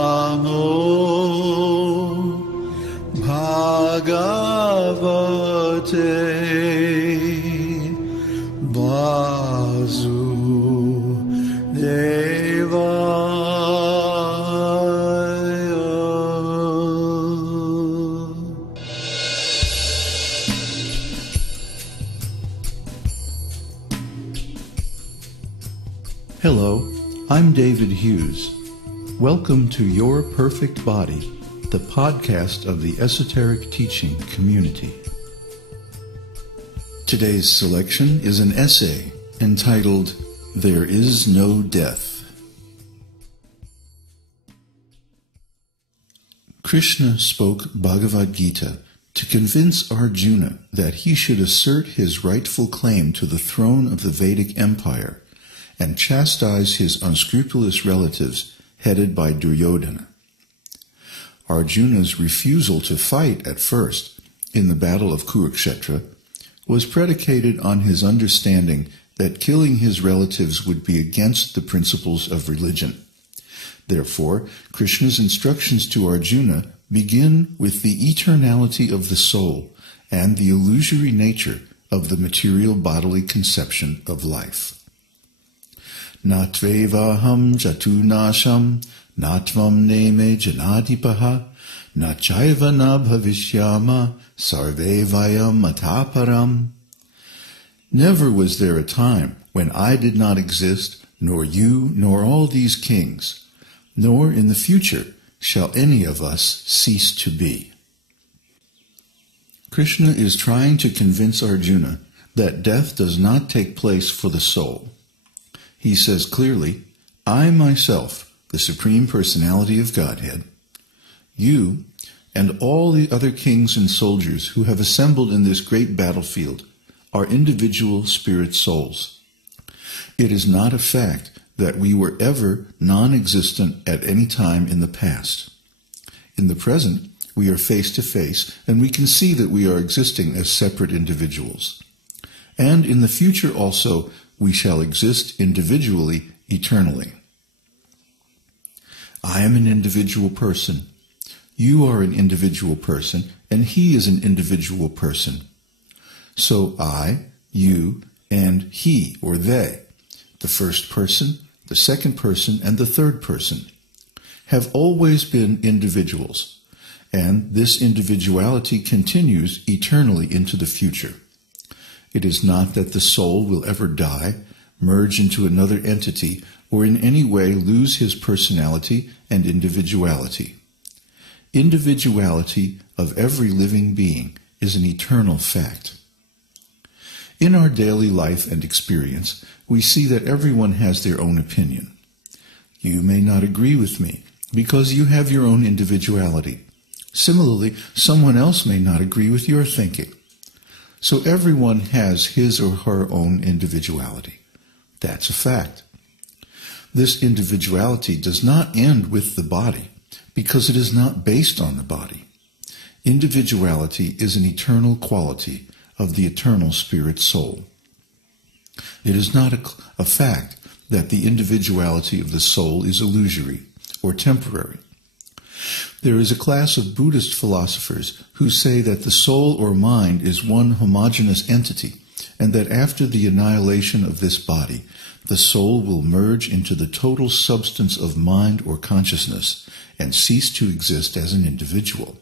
Bhagavate Vasudevaya. Hello, I'm David Hughes. Welcome to Your Perfect Body, the podcast of the Esoteric Teaching Community. Today's selection is an essay entitled, There Is No Death. Kṛṣṇa spoke Bhagavad-gītā to convince Arjuna that he should assert his rightful claim to the throne of the Vedic Empire and chastise his unscrupulous relatives headed by Duryodhana. Arjuna's refusal to fight at first in the Battle of Kuruksetra was predicated on his understanding that killing his relatives would be against the principles of religion. Therefore, Kṛṣṇa's instructions to Arjuna begin with the eternality of the soul and the illusory nature of the material bodily conception of life. Natvevaham jatunasham, natvam neme janadipaha, nachaiva na bhavishyama, sarve vayam ataparam. Never was there a time when I did not exist, nor you, nor all these kings, nor in the future shall any of us cease to be. Kṛṣṇa is trying to convince Arjuna that death does not take place for the soul. He says clearly, I myself, the Supreme Personality of Godhead, you, and all the other kings and soldiers who have assembled in this great battlefield are individual spirit souls. It is not a fact that we were ever non-existent at any time in the past. In the present, we are face to face, and we can see that we are existing as separate individuals. And in the future also, we shall exist individually, eternally. I am an individual person. You are an individual person, and he is an individual person. So I, you, and he or they, the first person, the second person, and the third person, have always been individuals, and this individuality continues eternally into the future. It is not that the soul will ever die, merge into another entity, or in any way lose his personality and individuality. Individuality of every living being is an eternal fact. In our daily life and experience, we see that everyone has their own opinion. You may not agree with me because you have your own individuality. Similarly, someone else may not agree with your thinking. So everyone has his or her own individuality. That's a fact. This individuality does not end with the body because it is not based on the body. Individuality is an eternal quality of the eternal spirit soul. It is not a fact that the individuality of the soul is illusory or temporary. There is a class of Buddhist philosophers who say that the soul or mind is one homogeneous entity, and that after the annihilation of this body, the soul will merge into the total substance of mind or consciousness and cease to exist as an individual.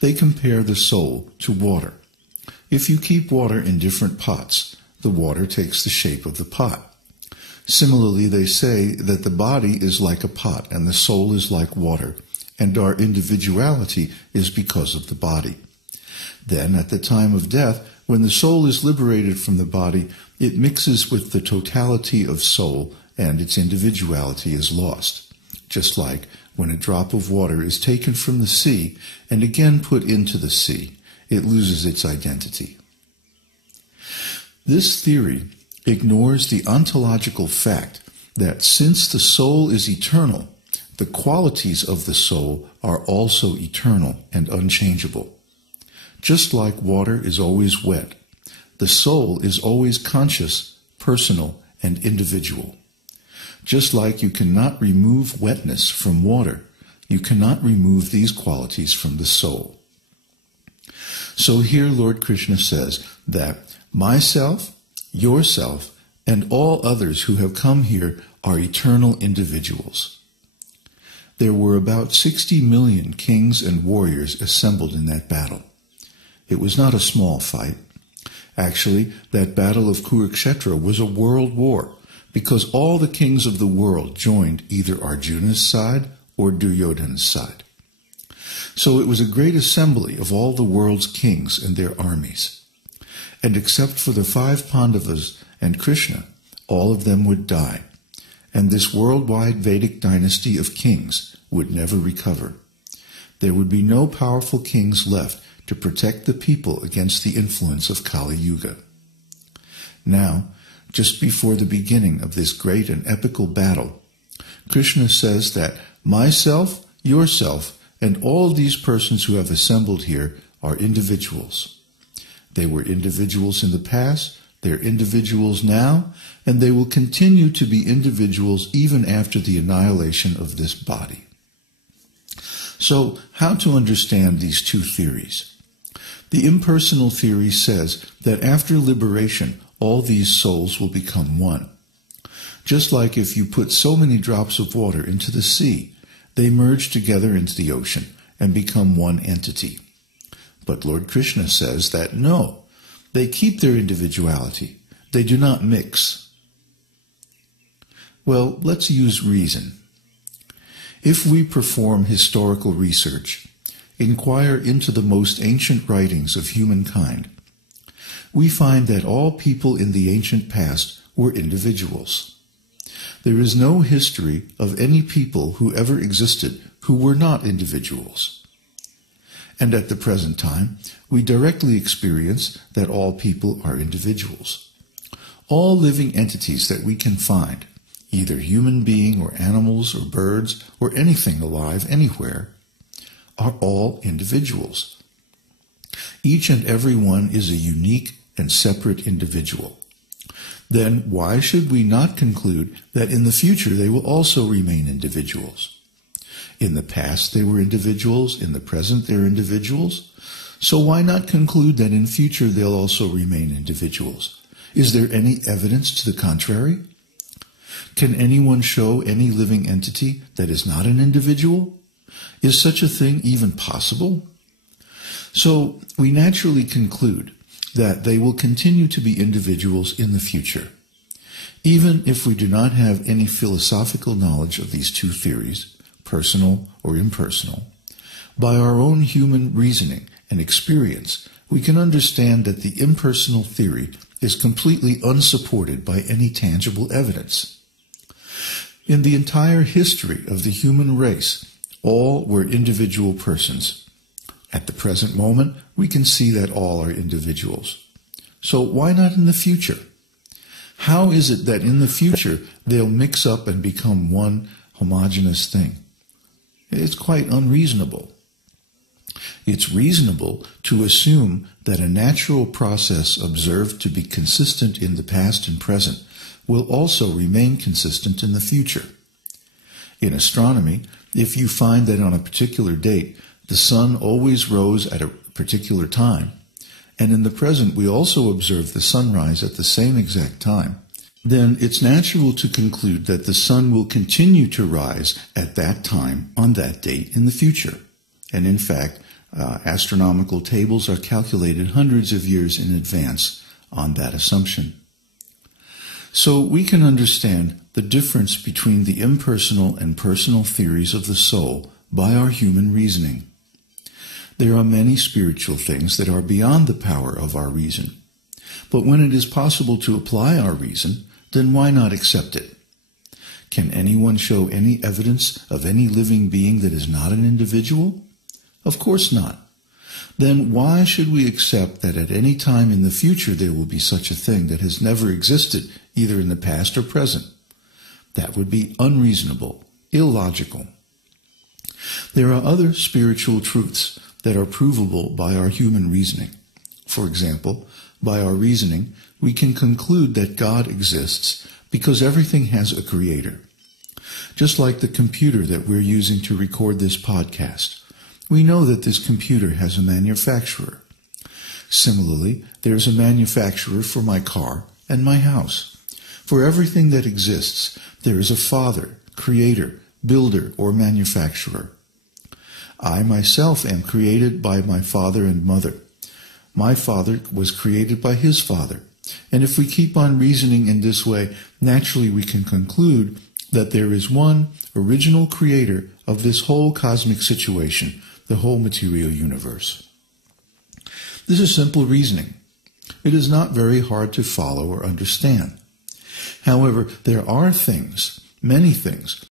They compare the soul to water. If you keep water in different pots, the water takes the shape of the pot. Similarly, they say that the body is like a pot and the soul is like water, and our individuality is because of the body. Then, at the time of death, when the soul is liberated from the body, it mixes with the totality of soul, and its individuality is lost. Just like when a drop of water is taken from the sea and again put into the sea, it loses its identity. This theory ignores the ontological fact that since the soul is eternal, the qualities of the soul are also eternal and unchangeable. Just like water is always wet, the soul is always conscious, personal, and individual. Just like you cannot remove wetness from water, You cannot remove these qualities from the soul. So here Lord Kṛṣṇa says that myself, yourself, and all others who have come here are eternal individuals. There were about 60 million kings and warriors assembled in that battle. It was not a small fight. Actually, that Battle of Kuruksetra was a world war, because all the kings of the world joined either Arjuna's side or Duryodhana's side. So it was a great assembly of all the world's kings and their armies. And except for the 5 Pandavas and Kṛṣṇa, all of them would die, and this worldwide Vedic dynasty of kings would never recover. There would be no powerful kings left to protect the people against the influence of Kali Yuga. Now, just before the beginning of this great and epical battle, Kṛṣṇa says that myself, yourself, and all these persons who have assembled here are individuals. They were individuals in the past, they're individuals now, and they will continue to be individuals even after the annihilation of this body. So, how to understand these two theories? The impersonal theory says that after liberation, all these souls will become one. Just like if you put so many drops of water into the sea, they merge together into the ocean and become one entity. But Lord Kṛṣṇa says that no, they keep their individuality. They do not mix. Well, let's use reason. If we perform historical research, inquire into the most ancient writings of humankind, we find that all people in the ancient past were individuals. There is no history of any people who ever existed who were not individuals. And at the present time, we directly experience that all people are individuals. All living entities that we can find, either human being or animals or birds or anything alive anywhere, are all individuals. Each and every one is a unique and separate individual. Then why should we not conclude that in the future they will also remain individuals? In the past they were individuals, in the present they're individuals. So why not conclude that in future they'll also remain individuals? Is there any evidence to the contrary? Can anyone show any living entity that is not an individual? Is such a thing even possible? So we naturally conclude that they will continue to be individuals in the future. Even if we do not have any philosophical knowledge of these two theories, personal or impersonal, by our own human reasoning and experience, we can understand that the impersonal theory is completely unsupported by any tangible evidence. In the entire history of the human race, all were individual persons. At the present moment, we can see that all are individuals. So why not in the future? How is it that in the future they'll mix up and become one homogeneous thing? It's quite unreasonable. It's reasonable to assume that a natural process observed to be consistent in the past and present will also remain consistent in the future. In astronomy, if you find that on a particular date the sun always rose at a particular time, and in the present we also observe the sunrise at the same exact time, then it's natural to conclude that the sun will continue to rise at that time on that date in the future. And in fact, astronomical tables are calculated hundreds of years in advance on that assumption. So we can understand the difference between the impersonal and personal theories of the soul by our human reasoning. There are many spiritual things that are beyond the power of our reason. But when it is possible to apply our reason, then why not accept it? Can anyone show any evidence of any living being that is not an individual? Of course not. Then why should we accept that at any time in the future there will be such a thing that has never existed, either in the past or present? That would be unreasonable, illogical. There are other spiritual truths that are provable by our human reasoning. For example, by our reasoning, we can conclude that God exists because everything has a creator. Just like the computer that we're using to record this podcast. We know that this computer has a manufacturer. Similarly, there's a manufacturer for my car and my house. For everything that exists, there is a father, creator, builder, or manufacturer. I myself am created by my father and mother. My father was created by his father. And if we keep on reasoning in this way, naturally we can conclude that there is one original creator of this whole cosmic situation, the whole material universe. This is simple reasoning. It is not very hard to follow or understand. However, there are things, many things,